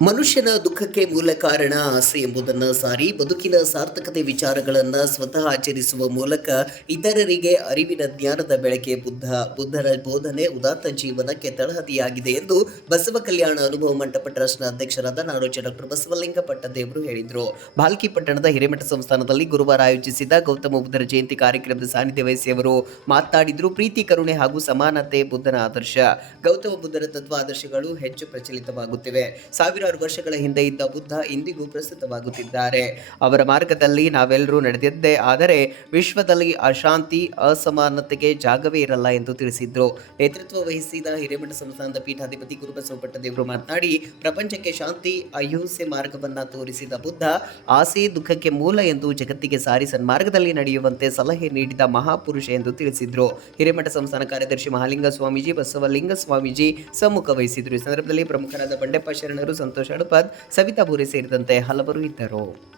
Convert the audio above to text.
ಮನುಷ್ಯನ ದುಃಖಕ್ಕೆ ಮೂಲ ಕಾರಣ ಆಸೆ ಎಂಬುದನ್ನು ಸಾರಿ ಬದುಕಿನ ಸಾರ್ಥಕತೆ ವಿಚಾರಗಳನ್ನು ಸ್ವತಃ ಆಚರಿಸುವ ಮೂಲಕ ಇತರರಿಗೆ ಅರಿವಿನ ಜ್ಞಾನದ ಬೆಳಕೆ ಬುದ್ಧರ ಬೋಧನೆ ಉದಾತ್ತ ಜೀವನಕ್ಕೆ ತಳಹದಿಯಾಗಿದೆ ಎಂದು ಬಸವ ಕಲ್ಯಾಣ ಅನುಭವ ಮಂಟಪ ಟ್ರಸ್ಟ್ನ ಅಧ್ಯಕ್ಷರಾದ ನಾಡೋಜ ಡಾಕ್ಟರ್ ಬಸವಲಿಂಗ ಪಟ್ಟದೇವರು ಹೇಳಿದರು. ಭಾಲ್ಕಿ ಪಟ್ಟಣದ ಹಿರೇಮಠ ಸಂಸ್ಥಾನದಲ್ಲಿ ಗುರುವಾರ ಆಯೋಜಿಸಿದ ಗೌತಮ ಬುದ್ಧರ ಜಯಂತಿ ಕಾರ್ಯಕ್ರಮದ ಸಾನ್ನಿಧ್ಯ ವಹಿಸಿ ಅವರು ಮಾತನಾಡಿದರು. ಪ್ರೀತಿ, ಕರುಣೆ ಹಾಗೂ ಸಮಾನತೆ ಬುದ್ಧನ ಆದರ್ಶ. ಗೌತಮ ಬುದ್ಧರ ತತ್ವ ಆದರ್ಶಗಳು ಹೆಚ್ಚು ಪ್ರಚಲಿತವಾಗುತ್ತಿವೆ. ಸಾವಿರಾರು ವರ್ಷಗಳ ಹಿಂದೆ ಇದ್ದ ಬುದ್ಧ ಇಂದಿಗೂ ಪ್ರಸ್ತುತವಾಗುತ್ತಿದ್ದಾರೆ. ಅವರ ಮಾರ್ಗದಲ್ಲಿ ನಾವೆಲ್ಲರೂ ನಡೆದಿದ್ದೇ ಆದರೆ ವಿಶ್ವದಲ್ಲಿ ಅಶಾಂತಿ, ಅಸಮಾನತೆಗೆ ಜಾಗವೇ ಇರಲ್ಲ ಎಂದು ತಿಳಿಸಿದ್ರು. ನೇತೃತ್ವ ವಹಿಸಿದ ಹಿರೇಮಠ ಸಂಸ್ಥಾನದ ಪೀಠಾಧಿಪತಿ ಗುರುಬಸವ ಪಟ್ಟದೇವರು ಮಾತನಾಡಿ, ಪ್ರಪಂಚಕ್ಕೆ ಶಾಂತಿ, ಅಹಿಂಸೆ ಮಾರ್ಗವನ್ನ ತೋರಿಸಿದ ಬುದ್ಧ ಆಸೆ ದುಃಖಕ್ಕೆ ಮೂಲ ಎಂದು ಜಗತ್ತಿಗೆ ಸಾರಿ ಸನ್ಮಾರ್ಗದಲ್ಲಿ ನಡೆಯುವಂತೆ ಸಲಹೆ ನೀಡಿದ ಮಹಾಪುರುಷ ಎಂದು ತಿಳಿಸಿದ್ರು. ಹಿರೇಮಠ ಸಂಸ್ಥಾನ ಕಾರ್ಯದರ್ಶಿ ಮಹಾಲಿಂಗ ಸ್ವಾಮೀಜಿ, ಬಸವಲಿಂಗ ಸ್ವಾಮೀಜಿ ಸಮ್ಮುಖ ವಹಿಸಿದ್ರು. ಈ ಸಂದರ್ಭದಲ್ಲಿ ಪ್ರಮುಖರಾದ ಬಂಡೆಪ್ಪ ಶರಣರು, ಸಂತೋಷ್ ಅಡಪದ್, ಸವಿತಾ ಬೂರೆ ಸೇರಿದಂತೆ ಹಲವರು ಇದ್ದರು.